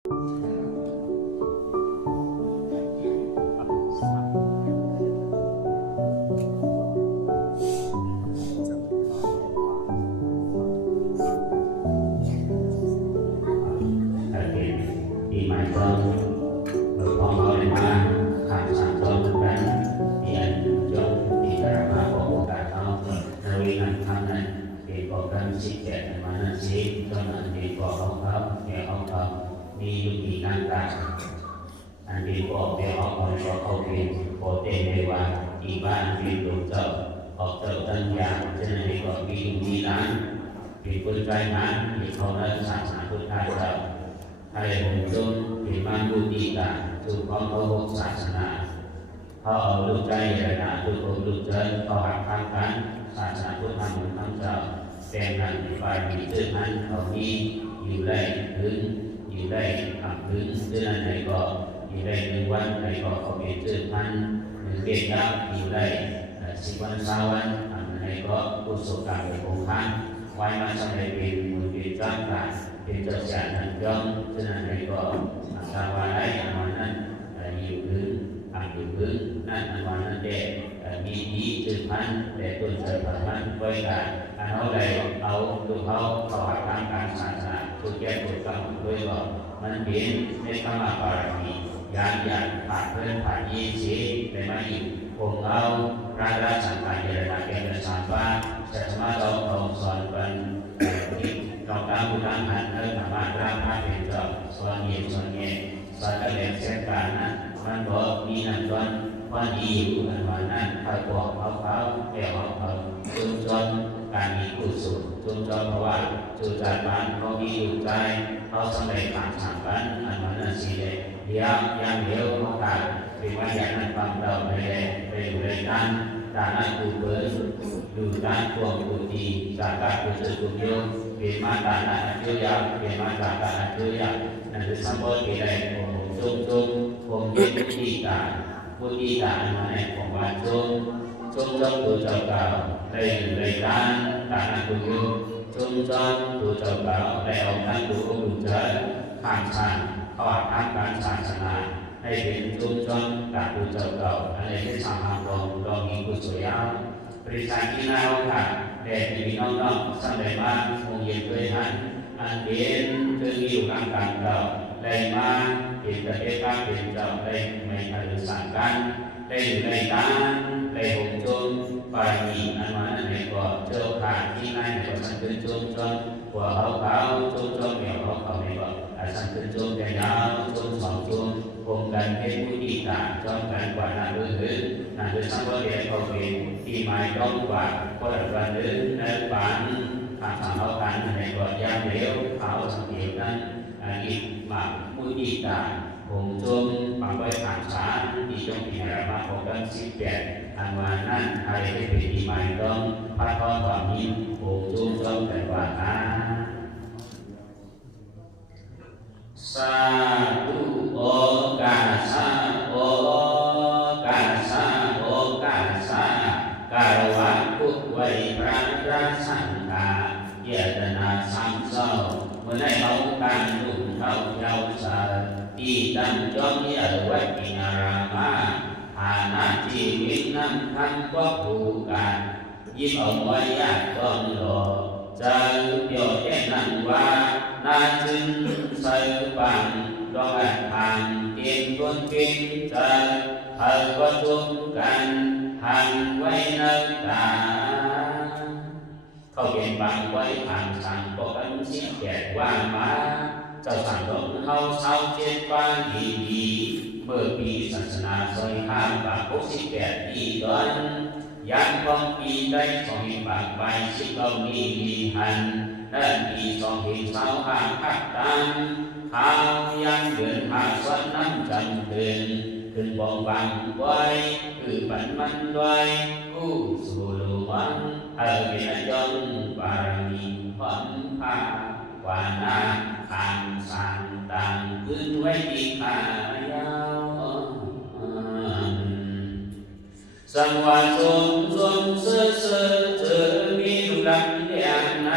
ปีใหม่ก็หลวงพ่อเขาเลยมาขาดสามต้นเหมือนกันเรียนจบปีกระมาบอกโอกาสเขาในวินันทำนั้นปีบอกกันสิแก่มานั้นสิต้นนั้นปีบอกของเขาแก่ของเขามีอยู่กี่นั่งกันอันปีบอกแก่ของเขาบอกเขาเป็นโปรเตนในวันอีบ้านปีหลวงเจ้าออกเจ้าตั้งยาเช่นนี้ก็ปีมีนั้นปีพุทธใจนั้นปีเขาเริ่มศาสนาพุทธเจ้าให้ผมจงเป็นบ้านบูดีกันถูกต้องเคารพศาสนาเขาเอาลูกใจใหญ่นะทุกคนลูกใจเขาหักข้างกันศาสนาพุทธธรรมทั้งเจ้าแต่งงานฝ่ายมีชื่อนั้นเขามีอยู่ได้ถึงอยู่ได้ทำถึงชื่อนั้นไหนก็อยู่ได้1 วันไหนก็เขาเป็นชื่อนั้น1 เดือนยับอยู่ได้10 วัน20 วันไหนก็กุศลกรรมเป็นองค์ขั้นไว้มาสมัยเป็นมือเป็นร่างกายเป็นเจ้าชายนั้นย่อมฉะนั้นในก็ทางวันได้อันวันนั้นอยู่พื้นอยู่พื้นนั่นอันวันนั้นเด็กมีดีจุดพันแต่ต้นเสริมพันไว้กันอันเขาได้เอาตัวเขาเข้าหาทางการศาสนาทุกแก่ทุกกรรมด้วยก็มันเป็นในธรรมบารมียานผ่านเพื่อนผ่านยี่สิบได้มาอยู่คงเอาพระราชการเจรนาแก่เดินสารว่าจะสามารถเราสอนกันเราตามผู้ทำงานเรื่องธรรมะร่างพระเป็นเจ้าส่วนเย็นสอนกระเด็นเส้นการนั้นมันบอกมีนั่นวันวันดีอยู่อันวันนั้นคอยบอกเขาแก่เขาจุดจนการมีกุศลจุดจนเพราะว่าจุดจากบ้านเขามีอยู่ใจเขาสมัยผ่านทางกันอันวันนั้นสิเลยเดียวยังเดียวเขาขาดเป็นว่าอย่างนั้นความเราไปอยู่ในด้านนั้นกูเบิร์ดูด้านความกูดีจากการกูจะกูโยเป็นมาตราหน้าจุยาเป็นมาตราหน้าจุยานั่นคือสมบูรณ์ที่ได้ผมผมยึดที่การมาในของวันจงตัวเจ้าเก่าได้ด้านตาหน้ากูโยจงตัวเจ้าเก่าได้เอาท่านกูดูเจอข้างข้างเขาทางการศาสนาให้เป็นจงการตัวเจ้าเก่าอะไรที่สามารถลองมีกุศลยาวปริศาที่น่ารักค่ะแต่ที่น้องๆสังเกตว่าคงเย็นด้วยท่านอันเป็นคืออยู่กลางกันเราได้มาเป็นประเทศข้าเป็นเจ้าได้ไม่ทะเลสานกันได้อยู่ในการได้หงจงไปมีอันวันไหนก็เจ้าขาดที่นั่นก็สังเกตจงหัวเขาจงเหนียวเขาไม่บอกสังเกตจงแต่ยาวจงสองจงคงกันเป็นผู้ดีการจงกันกว่านั้นด้วยนั่นคือสังเกตเขาเป็นที่หมายต้องกว่าก็ได้วันหนึ่งในฝันทางเขาการในก่อนยามเดียวเขาสังเกตนั้นอีกมาผู้ดีการผมจงปังไว้ผ่านสารที่จงพิจารณาของกัน18อันวันนั้นใครได้เป็นที่หมายต้องพัดทอดความยิ้มผมจงแต่ว่าสาธุโอกาสาโอกาสาโอกาสาการวัดพุทธไว้พระราสังฆาเยตนาสังเศร้าเมื่อได้เขาการดุมเขาเจ้าสาที่ตั้งจอมเยอะวัดกินารามาฐานะชีวิตนั้นท่านก็ผูกกันยิบเอาไว้ยากต้องรอจะเกี่ยวแค่นั้นว่านาจึงใส่ปังดอกทางเตียนต้นเก่งใจเธอก็จุ่มกันหันไว้ในตาเขาเขียนบังไว้ผ่านสั่งบอกกันชี้แจงว่ามาเจ้าสั่งลงเขาเศร้าเจ็ดฟังดีเมื่อปีศาสนาซอยข้ามปาก68ปีก่อนยันของปีได้2 บาทใบ19นี้มีหันนั่นปี2 เสาห้าพักตันข้าวยันเดือน5 ส่วนน้ำจันเดือนขึ้นบอกบังไว้คือปันมันด้วยผู้สู่โลวันเธอเป็นยนบารมีความภาวนาทางสังต่างขึ้นไว้ที่ขายาวสังวาสมเสือมีดุดันเดียนใน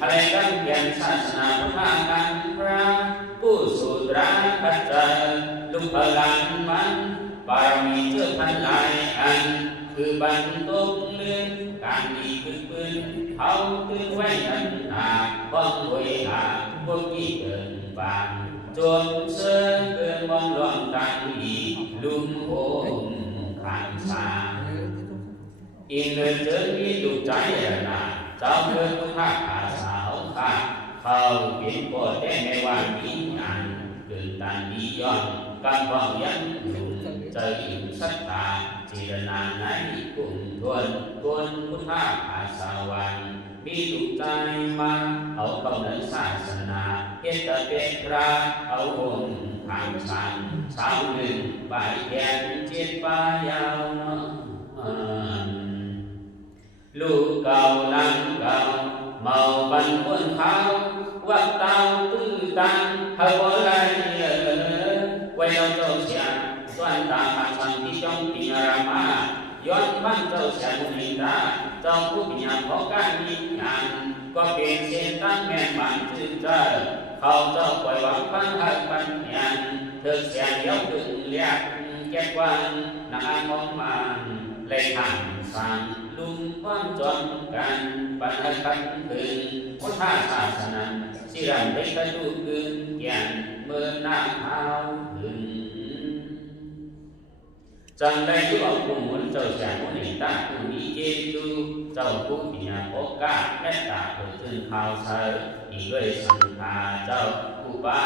อะไรกันแก่ศาสนาพระกันพระผู้สุต ปัจจัยลุกพลังมันบารมีเชื่อพันหลายอันคือบรรทุกเรื่องการดีคือปืนเขาตื้อไว้นั้นหนาบ้องไว้หาพวกที่เดินบางจนเสื่อเกินมองลองตังอีลุ่มโหมขันสาอินเดินเจอมีดุใจนาเจ้าเพื่อนทุกภาคอาสาวข้าเขาเปลี่ยนโปรดแต่ไม่ว่ามีงานเดินตันดีย้อนการฟังยันหนุ่มใจอิ่มสัตตาจีรนาในกลุ่มทวนพุทธาอาสาวันมีดุใจมาเอาเข้าในศาสนาเฮ็ดแต่เป็นพระเอาองค์ทางสันสาวหนึ่งใบแก่เจ็ดปลายาวลูกเก่าลังเก่าเมาบันบนเขาวัดเต้าตื้อตังเฮาอะไรไว้เราเจ้าเสียส่วนตาหาสันที่จ้องปีรามาย้อนบ้านเจ้าเสียมุนีตาเจ้าผู้ปีญาเพราะการมีงานก็เป็นเส้นตั้งแม่มันชื่นใจเขาเจ้าปล่อยวางปัญหาปัญญาเธอเสียเดียวถึงเรียกแก้วันนางมองมันเลยทำสั่งลุงความจนกันปัญหาขันถึงพุทธศาสนาสิรันได้กระดูกคืนแก่นเมื่อหน้าเท้าถึงจังได้ยุบกุมุนเจ้าแสงมุนีตาผู้มีเจตุเจ้าผู้ปีญาโอกาแม่ตาเปิดถึงข่าวเสยอีด้วยสังฆาเจ้าผู้ป้า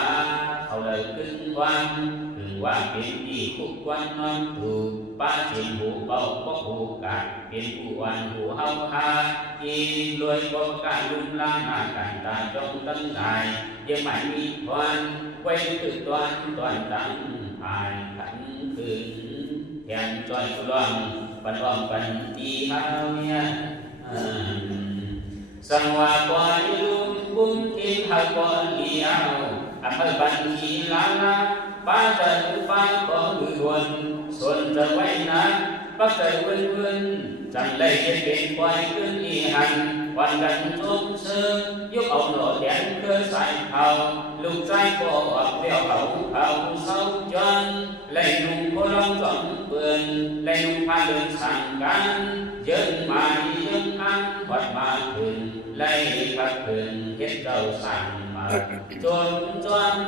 เขาเลยขึ้นวันถึงว่าเป็นที่คุกวันนอนถูกป้าเจียงหูเบาก็ผูกกัดเป็นผู้วันหูเฮาฮาอีรวยก็การลุ่มล้ามากันตาจงตั้งใจยังไม่มีวันไว้ตึกตอนตั้งภายขันคืนแทนจอยกุลองปันออมปันตีเฮาเนี่ยสังวาปอยลุงบุ้มทิ้งหาปอยเลี้ยวอภัยบันทีลาลาป้าจะป้าก็มือวนส่วนจะไว้นะป้าจะเวินจังเลยจะเป็นปอยขึ้นอีหันวันกันทุกเชิงยกเอาหน่อแดงเพื่อใส่เขาลูกใจก็ออกเลี้ยวเขาเศร้าจนเลยนุ่งโคลองจอมเปื่อนเลยนุ่งผ้าเดินสั่งกันยืนมายืนอังวัดมาขึ้นเลยพัดขึ้นเฮ็ดเจ้าสั่งมาจน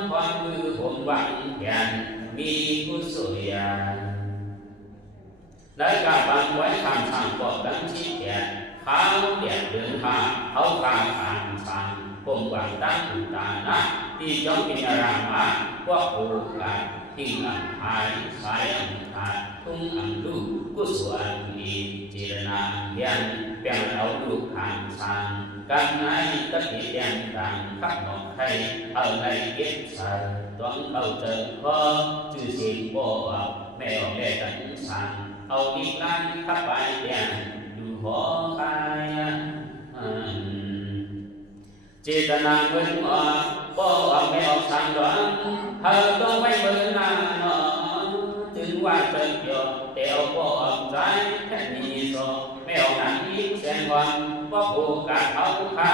ความมือผมหวังแก่นมีกุศลญาได้กาบังไว้ทำสั่งบอกดังชี้แก่เขาเดียดเดินทางเขากาผ่านสั่งผมหวังตั้งตาหน้าที่จ้องเป็นรามาว่าโอกาสทิ้งอันหายสายอันขาดทุ่งอันลูกกุศลดีเจรนาเยันเปลี่ยนเอาลูกผ่านสั่งกันไหนก็ที่เปลี่ยนต่างขับหอกให้เอาในเก็บใส่ต้องเข้าเจอพอจื่อเสียงโบเอาแม่ออกแม่กันสั่งเอาอีกนั้นขับไปเปลี่ยนดูหัวใครเจตนาเมื่อบ่ออกไม่ออกสั่งร้องเธอต้องไม่เบื่อหน้าหนอถึงว่าเจอเกี่ยวแต่เอาบ่ออกใจแค่นี้สอไม่ออกหนังยิ้มแสงวันว่าโอกาสเอาค่า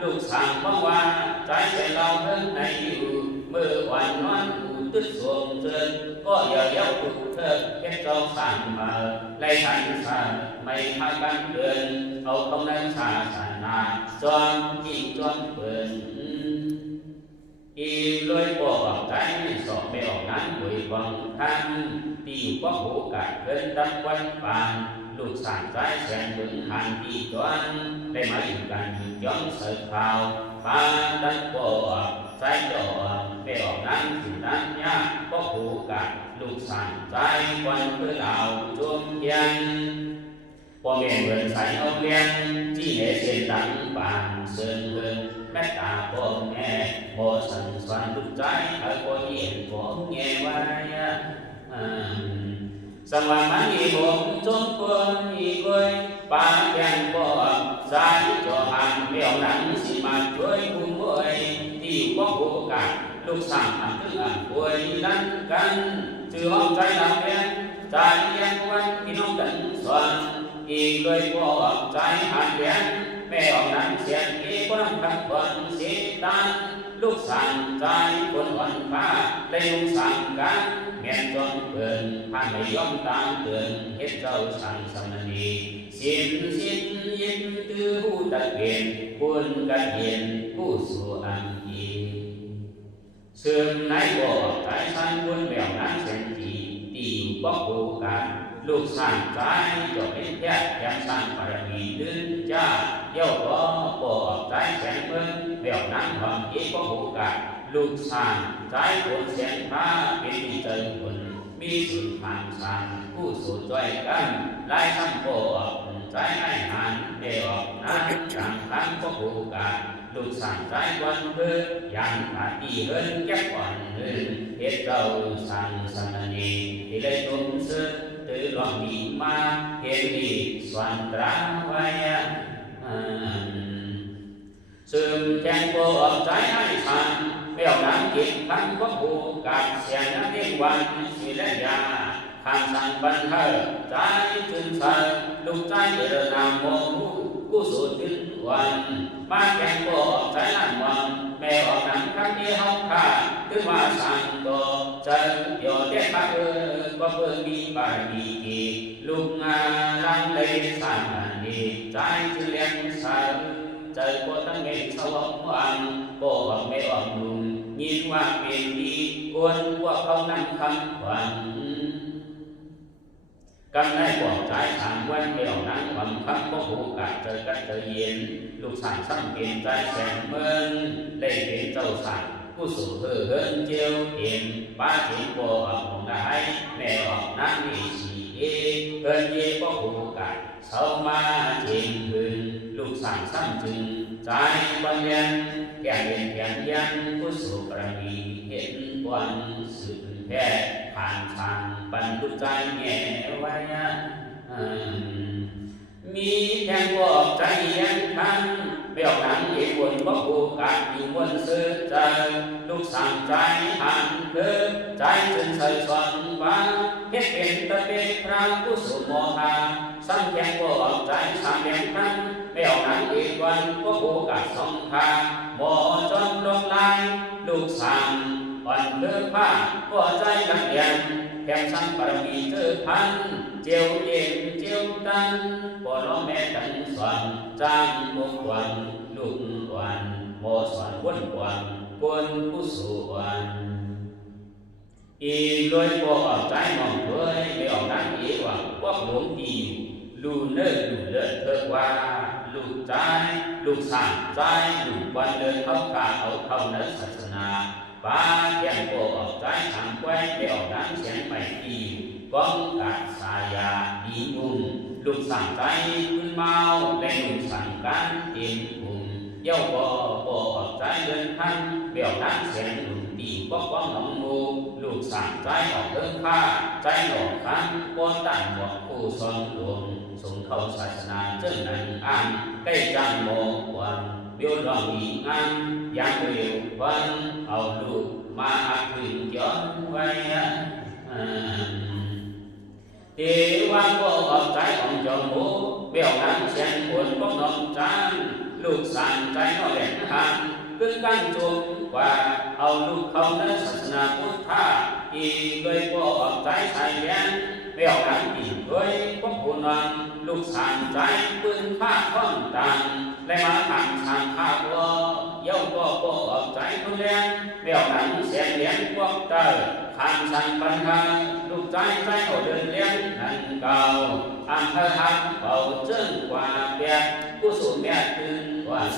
ลูกสั่งบ้างว่าใจใจเราเพิ่งในอยู่เมื่อวันนอนหูตึ๊ดสวมเชิญก็อย่าเย้าถูกเธอแค่เจ้าสั่งมาไล่ทันสั่งไม่พากันเดินเอาตรงนั้นศาสนาจอนจิตจอนเปิดอีลอยปอกใจสอบไม่ออกนั้นหวยวังทันตีก็โอกาสเดินตั้งวันปานลูกสั่งใจแสนบึงหันตีจวนได้มาอยู่กันย้อนเสือข่าวปานตั้งปอกใจจอไม่ออกนั้นถึงนั้นยากก็โอกาสลูกสั่งใจวันเพื่อเราจวงยังพ่อแม่เดินใส่เอาเลี้ยงที่เหตุเส้นตั้งปานเสื่อมเกินแม่ตาพ่อแม่พอสั่งสอนลูกใจให้พ่อเย็นพ่อแง่ไว้สังวามันอีผมจงควรอีกวยปาแกงพ่อสายจอหันเลี้ยวหนังสิมาช่วยผู้มวยที่พ่อโอกาสลูกสั่งหันถึงอันป่วยนั่นกันชื่อห้องใจดำเลี้ยงใจยังวันพี่น้องกันสอนอีกเลยพ่อใจหันเลี้ยงแม่ออกนั้นเสียงอีกคนทั้งคนเสียตัน ลูกสั่งใจคนอ่อนฟ้าได้ลุงสั่งกันแม่จนเกินผ่านไม่ยอมตามเตือนเฮ็ดเจ้าสั่งสมณีสิ้นยินตือผู้ตะเกียนควรกันเย็นผู้สู่อันดีเสื่อมในบ่อใจสั่นวนแววนั้นเส้นจีตีบ่ผูกกันลูกสั่งใจจบเป็นแค่แค่สั่งบารมีดึงจ้าเย้าก็บ่ใจแสงเมืองแววนั้นความคิดบ่ผูกกันลูกสั่งใจคนเสียงพระเป็นที่เจอคนมีสุดทางสั่งผู้สู่ใจกันไล่ทั้งบ่ใจให้หันเดียวนั้นจังทั้งบ่ผูกกันลูกสั่งใจวันเพื่อยังขาดที่เฮินแก้ก่อนเฮินเฮ็ดเราสั่งสมณีที่ได้ตุ้มเสื้อตือลองดีมาเห็นดีสวนตราไว้ซึมแจ้งโบออกใจให้ทันเปี่ยวน้ำจิตทั้งบ่ผูกกันเสียงนั้นเรียกวันสิและยาคำสั่งบันเทิงใจจึงเธอลูกใจเดินนำโมผู้สูดถึงวันมาแข่งโบออกใจนั่นวันแม่ออกหนังครั้งนี้ห้องข้าถึงว่าสั่งโตใจโยเด็กข้าก็เพื่อมีบารมีกีลูกงานลังเลยสั่งดีใจจึงเลี้ยงสาวใจโบตั้งเงินสวรรค์วันโบออกไม่ออกลุงยินว่าเป็นดีควรพวกเขานั่งคำหวังกันได้บอกใจทางวันเดียวนั้นหวังคำก็หูกัดเจอกันเจอเย็นลูกสั่งสั่งเปลี่ยนใจแสงเมืองได้เป็นเจ้าสั่งผู้สู่เฮือเฮินเจียวเห็นป้าเห็นโบออกของได้แม่ออกนั้นนี่สีเเฮินเย่ก็หูกัดเศร้ามาเจียงคืนลูกสั่งสั่งจึงใจบันยันแก่เรียนแก่ยันผู้สู่กระมีเห็นวันสืบแค่ผ่านทางบรรลุใจแง่ไว้มีแทงบอกใจยังทันเบี่ยวหนังอีกบนบ่ผูกกัดอยู่บนซื้อใจลูกสั่งใจหันเดิมใจจึงใส่สอนฟ้าเฮ็ดเป็นตะเป็นพระผู้สุโมหะสั่งแทงบอกใจสั่งแทงทันเบี่ยวหนังอีกวันบ่ผูกกัดสองทางบ่จนลงลายลูกสั่งวันเลิกผ้าก็ใจกันเรียนแข่งสั่งบารมีเจอพันเจียวเย็นเจียวตันปอล้อแม่ตันสวนจางบกวันลูกวันโมสวนวนวันกวนผู้สู่วันอีลอยปอออกใจมองด้วยไม่ออกนั้นอีกว่าพวกหลวงดีลูเนื้อลูเลือดเธอว่าลูกใจลูกสั่งใจลูกวันเดินเข้ากาเอาเข้าเนื้อศาสนาป้าเทียนโปออกใจทางแควเดี่ยวนั้นเสียงไม่ดีก้องกัดสายาดีมุ่งลูกสั่งใจขึ้นเมาและลูกสั่งการเตียนพุ่งเย้าโปออกใจเดินทันเดี่ยวนั้นเสียงหนุ่มดีก็ก้องหนองมูลูกสั่งใจออกเดินข้าใจหลอกคันปนตั้งบอกผู้สอนหลวงส่งเข้าศาสนาเจ้าหนังอ่านใกล้จังโมวันเบี้ยวรองอีงานยังเร็ววันเอาลูกมาอัดถึงย้อนไว้ที่ว่าโบออกใจของจอมโบเบี้ยวนั้นเสียงปวดก็นอนจานลูกสั่งใจก็แหลมหันขึ้นกันจุกว่าเอาลูกเข้าในศาสนาพุทธะอีโดยโบออกใจใส่แย้งเบี้ยวนั้นอีกโดยพวกผู้นำลูกสั่งใจปืนผ้าท่อนตังและมาทำสั่งข้าวเย้าก็โบออกใจทุเรียนเบี้ยวนั้นเสียงเลี้ยงพวกเตอคำสั่งปัญหาลูกใจใจเขาเดินเลี้ยงนั่นเก่าอันเธอทำเป่าเจิ้งกว่าเปียกผู้สูงแม่ตื่นวัน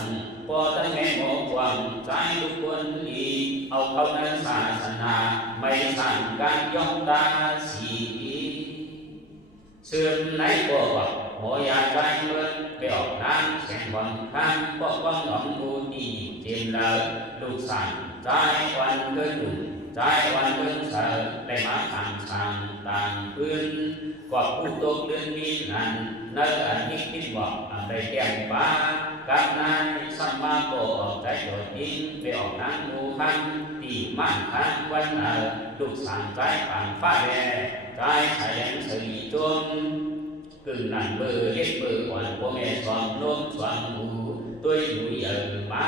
พอตั้งแม่หมกความใจลูกคนดีเอาเข้าในศาสนาไม่สั่งการย่องตาสีเสื่อมในบ่ว่าหัวยาใจเมื่อไปออกน้ำแข่งบอลข้างปกป้องหนองบูดีเจนเลยลูกสั่งใจวันเกินหนุ่มใจวันเกินเสร์ได้มาทางทางต่างพื้นกว่าผู้ตกเดินมีนั่นเนื้ออันนี้คิดบอกอันใดแก้มป้ากับนายสัมมาโกออกใจโดดดิ้งไปออกน้ำมูคันตีมั่นคันวันลูกสั่งใจผ่านฟ้าแดงใจขยันสีจนกึ่งนั่นเบอร์เล็กเบอร์อ่อนพ่อแม่สอนล้มสอนหูตัวอยู่เยอะมา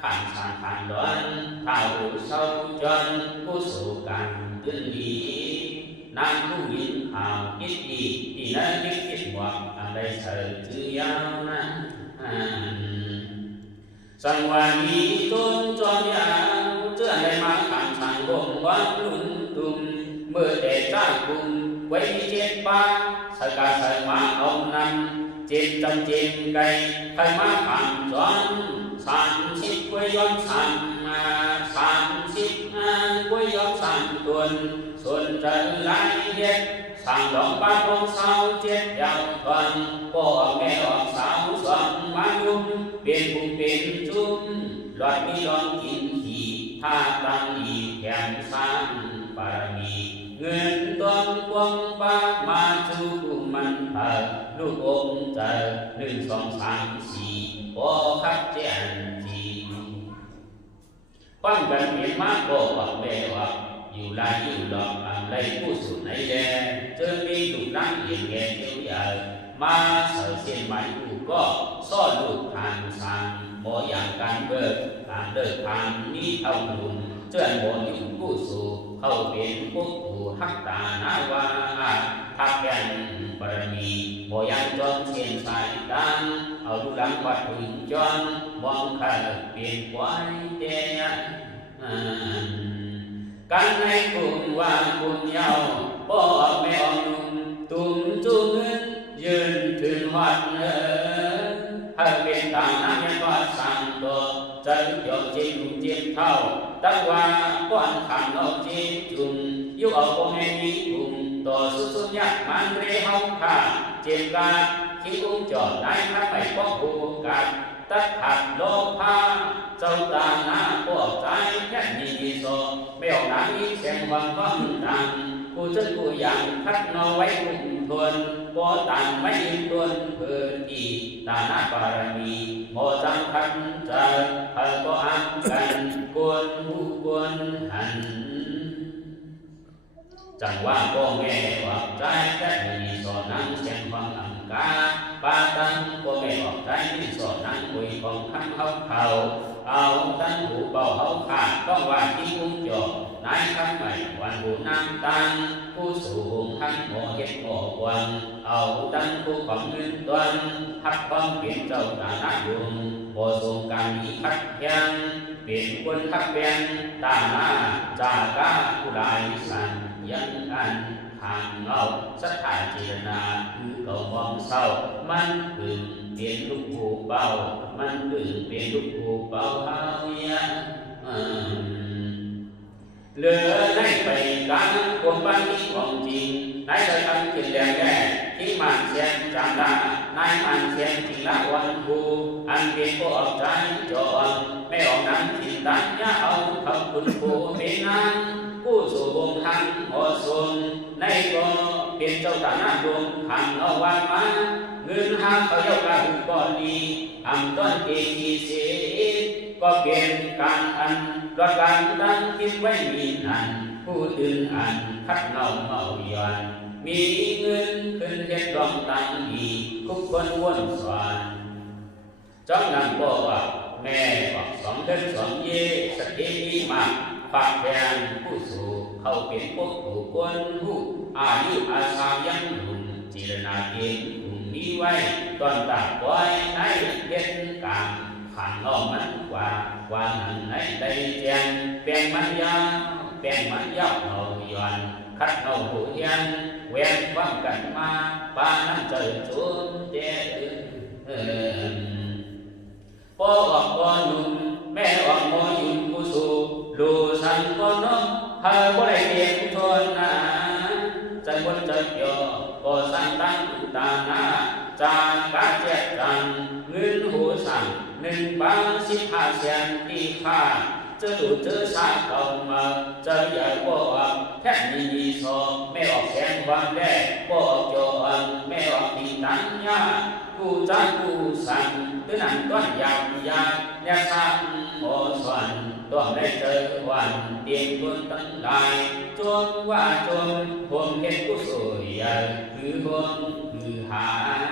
ค phản sản phản đoán thảo đủ sâu chân vô số càng tuyên lý nam thu nhìn hào ít gì thì nó biết kết quả ở đây sợ chữ giáo na sang hoàng ý tôn cho nhà chứ ở đây mà phản sản gồm quán lung tung mưa để ra cùng quay chết ba sợ cả sợ má ông năm trên tâm trên cây khai má phản doan sản xích quay gió sản xích quay gió sản tuần xuân trở lại hết sản đón ba con sao chết dạo tuần có nghe hoặc sao xuân má nhung biển cùng biển chung loạt mi đón kín thị tha tăng ý kèm sang parami nguyên tuần quân ba ma chu cùng man thờ lúc ôm chờ lưng song sang xì có khắc chèn gì quan gần miền mát bộ hoặc bề hoặc dù là dù lọt làm lấy của sự này đe chơi đi đủ lắm yên nghe tiêu giờ ma sợ xiên máy đủ có so lụt hàng sang mỗi dạng can bơ càng đời hàng mi thông lùm chơi mỗi những của sự hậu biến quốc thủ hắc tà na wa thác kèn parami mỗi dạng tròn xiên sai tan ở đủ lắm và thường tròn mong khả biến quái đe căn này cùng hòa cùng nhau bỏ mèo nung tùm chungยืน thường hoạt hai bên tàng nam nhân hoa sang đồ chân dọn trên cùng trên thao tăng hoa quan khẳng ở trên trùng yêu ở con em đi cùng tỏ sự xuân nhạc mang rê hông khả trên ca khi cũng chọn ai khác phải có hồ cạn tất hạt lô pha châu tà na của trái nhất nhị so mèo nắng đi xem hoàng văn tàng cô chân cô dạng khắc nó quay cùng tuần có tàn mấy tuần hơn kỳ tà na parami một trăm khắc trời hơi có ăn cần quân hu quân hành chẳng qua cô nghe hoặc trái các nhị so nắng xem hoàng ẩm ca ba tăng cô nghe hoặc trái nhị so nắng quỳ còn khắc hốc hầu ông tăng hữu bầu hậu khả có hòa chi cung trò nái khắp mày hoàn hữu nam tăng khu sự hùng khăn mộ hết mộ quần ông tăng khu phẩm nguyên tuân hấp phong biển châu tà nát đường mộ dùng càng ý khắc khen biển quân khắc bên tà na trà ca khu đại sản dân ăn hàng ngầu sắc thải chỉ là cứ cầu mong sau man cường biển lúc hồ bao man cường biển lúc hồ bao hao ya lửa này phải cắn cùng ban đi vòng trình nãy giờ ăn chuyện đèn ghé khi màn xem tràn đá nay màn xem chỉ là quan thu ăn biển có ập trái cho mèo nắng thì tán nhá ông không quân phố bên an cô số bông hàng ngõ xuồng nay có biển châu tà na luồng hàng ngõ hoa má ngân hàng có dấu cả hữu còn đi hàm toán kỳ kỳ xế có biển càng ăn loạt càng đang kiếm quay nhìn ăn khu tương ăn khắc ngầu màu giòn mỹ ngân khinh hết lòng tăng gì khúc quân quân soàn trong ngàn bộ mẹ hoặc xóm thân xóm dê sắc kế đi mạc phạt đèn khu số hậu biển quốc thủ quân hụ như sao dân hùng chỉ là tiếng hùng đi quay toàn tả quay nãy hết cảm khẳng ngò mắt qua hẳn nãy đây chen bèn mắt dạo hậu doàn khách ngầu hữu yên quen vắng cảnh ma ba năm trời xuống che bố hoặc con nhung mẹ hoặc mô nhung cô su lù sẵn con nó hơi có đầy tiền thôn chân quân chân yo có sang tăng cụ tà na cha cá chết rằng nguyên hồ sản nên ba xích hạ sen đi pha chớ đủ chớ xa cầu mà chớ giải bộ thét nhì so mẹ học sen vang đe bộ cho mẹ học thì tán nha cụ cha cụ sản cứ nằm toán dạng nha sang hồ soàn toàn đây trời hoàn tiền quân tấn lại chôn qua chôn hôm hết của rồi cứ hôn cứ hại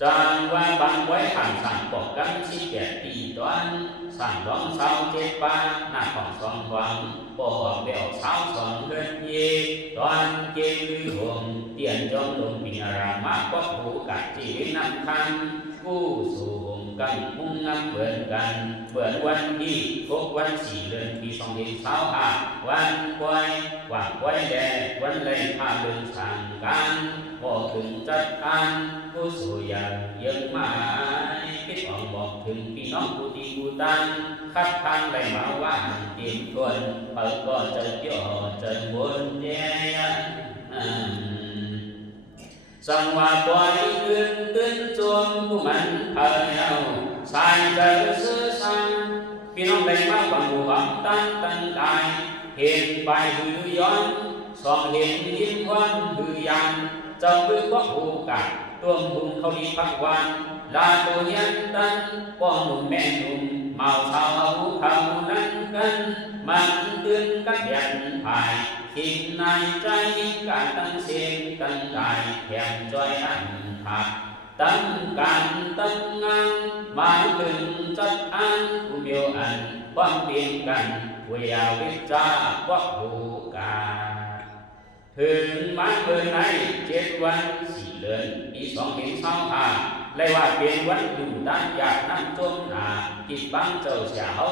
Tràng qua bằng quấy hàng sản bỏ cắn chi kẻ tỷ toán sản đoán sau chết ba nà khoảng son hoàng bỏ họp bèo sao son hơn nhê toàn kê lưu hồn tiền trong đồng bình ra mát quát hữu cả chỉ đến năm khăn cu sù hồn cần mung ngắm vườn quan đi cố quan chỉ lên khi xong đến sao hạ quan quay đè quan lên hạ đơn sàng can bỏ thường chất an cô sù dân mãi kết vọng bỏ thường khi nó cụ đi cụ tan khát khăn lại máu vàng tiền tuần ở còn trời buồn đen sang hoa quay tương chuông của mình thời nào sai trời sơ sang khi nó lấy máu bằng mùa bóng tan đại hiện bài hư gión song hiện liên quan hư gian trong bước quốc hữu cả tuông hùng không đi phát quan là tổ nhân tân con hùng mẹ hùng màu thảo thảo nắng cân mang tương các đèn phải khi này trai cả tăng xem tăng đại thèm trôi ăn hạt tăng càn tăng ngang mãi từng chất an của biểu ảnh quan biên cảnh quỳ ảo biết ra quốc hữu cả thường mãi bên này chết văn chỉ lớn đi xong đến sau hà lạiว่าเปลี่ยนวันอยู่ด้านอยากนั่งจมหนากิดบังเจ้าเสียเขา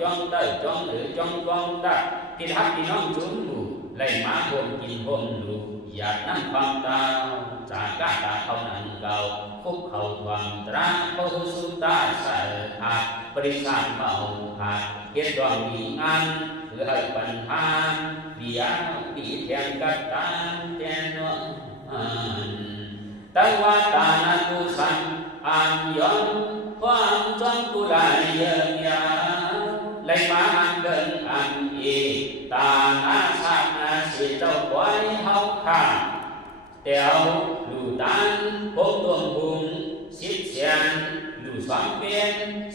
จ้องเตยจ้องหรือจ้องกองได้กิดฮักที่น้องจุ้มหูไล่มาห่วงกินห่วงดูอยากนั่งฟังตาจากกาตาเขานั่งเก่าคุกเขาความตราเขาสุดตาใส่หักปริสานเมาหักเฮ็ดดวงมีงานเพื่อให้ปัญหาเดียวดีแทนกันตาแทนน้องตั้งว่าตานากุสันอันยนความจงผู้ใดเยียวยาไล่มาอันเดินอันอีตานาสักนาสิเจ้าไว้เฮาขาเตียวลู่ตันพบตัวบุญสิบเสียนลู่สองเป็น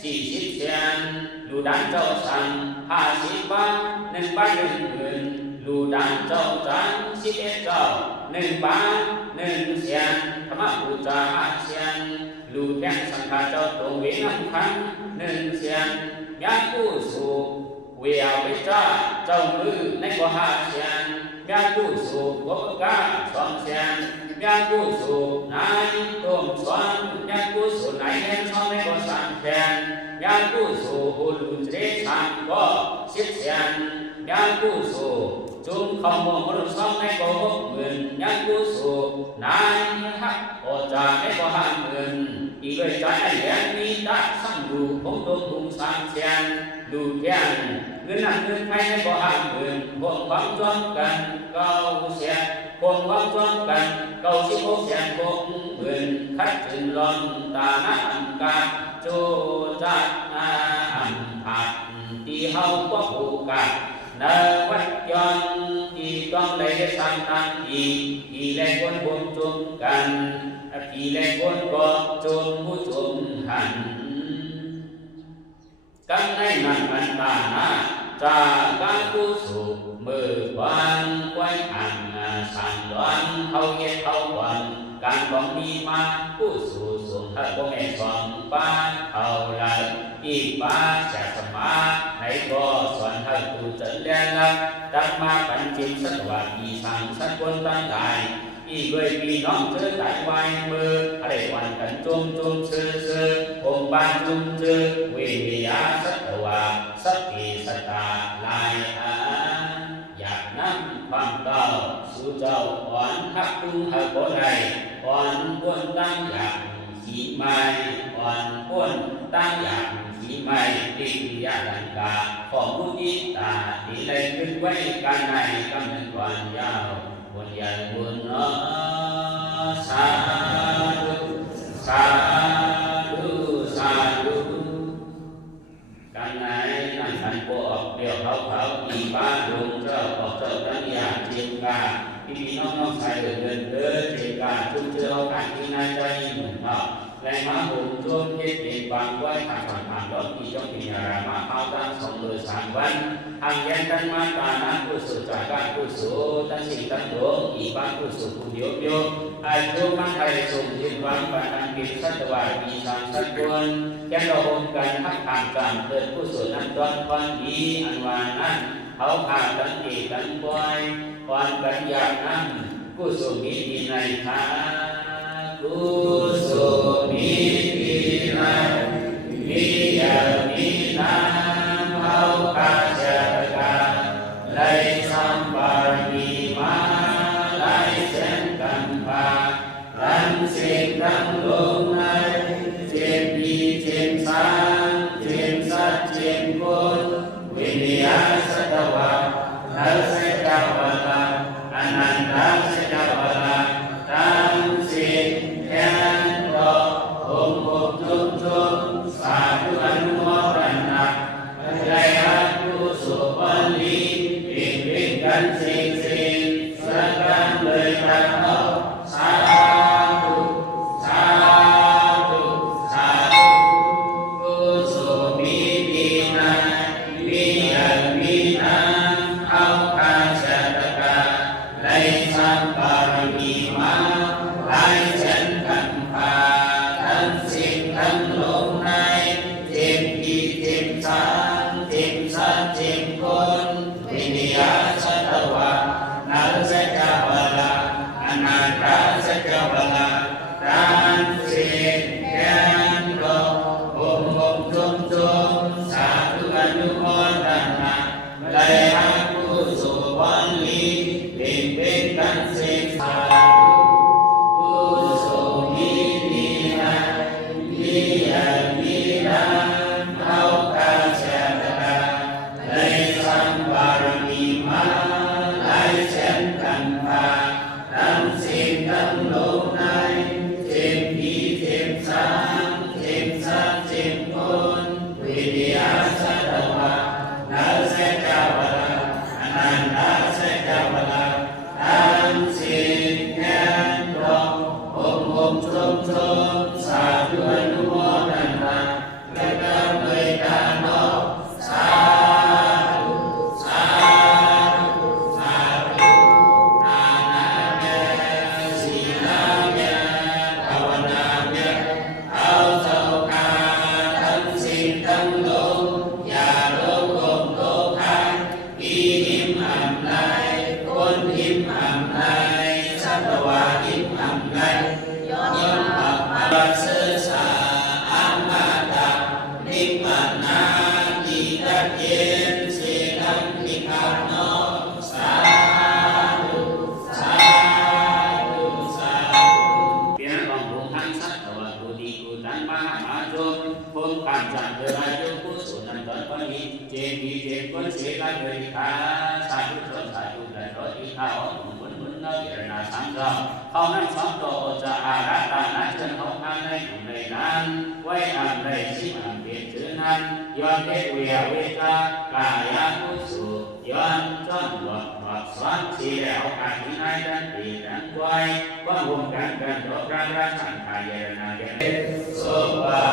40เสียนลู่ดันเจ้าสัน50 บาท1 บาท1 หมื่นลู่ดันเจ้าจัน11 เจ้า1 บาท1 เสียนธรรมปูจา5 เสียนลู่แท่งสังฆาเจ้าตรงเวนังคัน1 เสียนยากู้สู่เวียวไปจ้าเจ้ามือในกว่า5 เสียนยากู้สู่กบกา2 เสียนยากู้สู่นายต้มสวนยากู้สู่นายแห่งช่องในกว่า3 เสียนยากู้สู่หุ่นเจสันก็10 เสียนยากู้สู่จุ่มข้าวมงคลสองในก็60,000ยากู้สู่นายฮักโอจาในก็50,000อีกด้วยใจแหลมมีตาสั่งดูผมตัวทุ่ง3 เสียนดูแค่เงินนั่นเงินไม่ในก็50,000พวกความจนกัน9 เสียนพวกความจนกัน96 เสียน60,000คัดถึงลอนตาหน้าอันกาโจจัดอันผัดที่เฮาก็ผูกกันในวัดยอนที่ต้องเลยสั่งตั้งที่แรงคนบนจุมกันที่แรงคนก็จุมผู้จุมหันกันในนั้นมันตาหน้าจากการกู้สู่มือวันไว้หันสั่งร้อนเขาเย็ดเขาวันการของมีมากู้สู่ส่งให้พ่อแม่สอนป้าเขาเลยอีป้าจะสมาในก็สอนให้ผู้เจริญละตักมาปัญจิสัตวัดีสั่งสัตว์คนตั้งใจอีด้วยพี่น้องเจอแต่ไว้มืออะไรวันกันจุ่มซื้อองค์บ้านจุ่มซื้อวิญญาสัตวะสัตติสตาลายอยากนั่งฟังเก่าสู่เจ้าอ่อนทักตุ้งให้บ่ได้อ่อนพ้นตั้งอยากขีไม้อ่อนพ้นตั้งอยากขีไม้ติดยาลังกาของผู้ที่ตาที่เล่นขึ้นไว้กันในกำลังวันยาวบนยันบนสาธุสาธุสาธุกันไหนนั่นกันพวกเดี่ยวเขาอีบ้านลงเจ้าออกเจ้าตั้งอยากเจียมกาพี่น้องใส่เดินเจียมกาชุ่มเชื้อกันที่นายใจหนุ่มเท่าแรงมาหุ่นช่วงเทศเป็นบางไว้ผ่านรถที่จ้องพิญญามาเข้าตั้ง2 หรือ 3 วัน อังยันตันมาตานากุสุจากากุสุตันสิตันโดอีปังกุสุภูโยโยอายุมังไคสุจิตวังปันกิสัตวามีสังสัตกุลยันเราหงกันทักทางการเดินกุศลนั้นตอนวันดีอันวานั้นเขาพากันเอกกันปล่อยวันกันอยากนั้นกุศลมีดีในทางกุศลมีดีในมีอย่างมีน้ำเขาพาเจกาไล่สัมปารีมาไล่เส้นกันพาดันเสียงดังลงในเจียนดีเจียนสางเจียนสัจเจียนกุลวิญญาสัตวะนัสเสจาวลาอนันตเสจาวลาตังสิแทนดอกองค์อกจุกจุกสาธุอนุโมทนาไลหัตุสุปัลลีปิปิกันสิงสิงสักการเลยกันเอาสาธุสาธุสาธุกุศลมีดีนามีอย่างมีน้ำเอาคาชาตกาไลสัมปารีมาไลเส้นกันพาทั้งสิ่งทั้งลมในเจ็บอีเจ็บสางเจ็บสัจเจ็บคนวิญญาสัตวะนัสเสจาวลาอนันตเสจาวลาตังสิแกนโลองค์องค์จุมจุมสาธุอนุโมทนาไลหัตุสุวัลลีปิปิกันสิงสาธุกุศลมีดีนามีอย่างมีน้ำเอาคาชาตกาไลสัมปารีมาไลเส้นกันพาทั้งสิ่งทั้งลมในเจ็บอีเจ็บสางเจ็บสัจเจ็บคนวิญญาสัตวะนัสเสจาวลาอนันตเสจาวลาทั้งสิ่งแก่ดอกองค์องค์ชมชมสาธุอนุโมทนาและการเลยการนอกสาธุสาธุสาธุนานาเยสีนาเยภาวนาเยเอาเจ้าข้าทั้งสิ่งทั้งลมอย่าโลภโกรธโลภะอีหิมอัมไลคนหิมอัมไลสัตวะหิมอัมไลย้อนอัปปะเสสะอัมมาตานิพพานานิรัตเยนเสนังนิพพานโนสาธุสาธุสาธุเพียงของพงทันสัตวะกุฏิกุตันมหามาจงพงปัญจันเทรายุกุสุนันตปณิเจมีเจกุลเสกัลเวริกาสาธุชนสาธุแต่รถอีข้าวมุนเนยนาสังเราเขานั้นสองโตจะอาราตานัจนเขาทางในกลุ่มในนั้นไว้อันใดสิอันเป็นถือนั้นย้อนเทวียเวตากายากุสุย้อนจนหวักสอนสีแล้วการที่นายดันตีดันไว้ว่าวงการกันรบรังรักสังขารนาเยสุปา